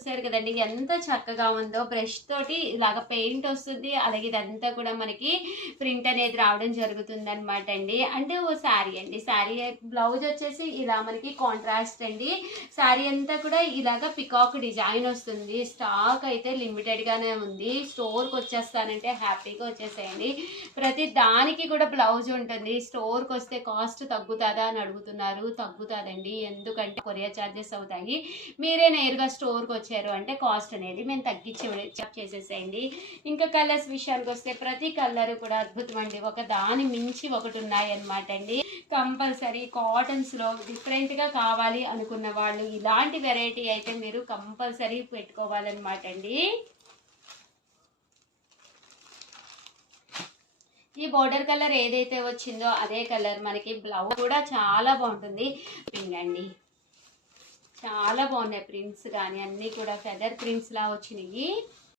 చూసారు కదండి ఎంత చక్కగా ఉందో. బ్రష్ తోటి ఇలాగ పెయింట్ వస్తుంది. అలాగే ఇదంతా కూడా మనకి ప్రింట్ అనేది రావడం జరుగుతుంది అనమాట అండి. అంటే ఓ శారీ అండి. శారీ బ్లౌజ్ వచ్చేసి ఇలా మనకి కాంట్రాస్ట్ అండి. శారీ అంతా కూడా ఇలాగ పికాక్ డిజైన్ వస్తుంది. స్టాక్ అయితే లిమిటెడ్గానే ఉంది. స్టోర్కి వచ్చేస్తానంటే హ్యాపీగా వచ్చేసేయండి. ప్రతి దానికి కూడా బ్లౌజ్ ఉంటుంది. స్టోర్కి వస్తే కాస్ట్ తగ్గుతుందా అని అడుగుతున్నారు. తగ్గుతుందండి, ఎందుకంటే కొరియర్ ఛార్జెస్ అవుతాయి. మీరే నేరుగా స్టోర్కి వచ్చారు అంటే కాస్ట్ అనేది మేము తగ్గించి చేసేసేయండి. ఇంకా కలర్స్ విషయానికి వస్తే ప్రతి కలర్ కూడా అద్భుతం అండి. ఒక దాని మించి ఒకటి ఉన్నాయి అనమాట అండి. కంపల్సరీ కాటన్స్లో డిఫరెంట్గా కావాలి అనుకున్న వాళ్ళు ఇలాంటి వెరైటీ అయితే మీరు కంపల్సరీ పెట్టుకోవాలన్నమాట అండి. ఈ బోర్డర్ కలర్ ఏదైతే వచ్చిందో అదే కలర్ మనకి బ్లౌజ్ కూడా చాలా బాగుంటుంది. పింక్ అండి, చాలా బాగున్నాయి ప్రింట్స్ కానీ అన్నీ కూడా ఫెదర్ ప్రింట్స్ లా వచ్చినాయి.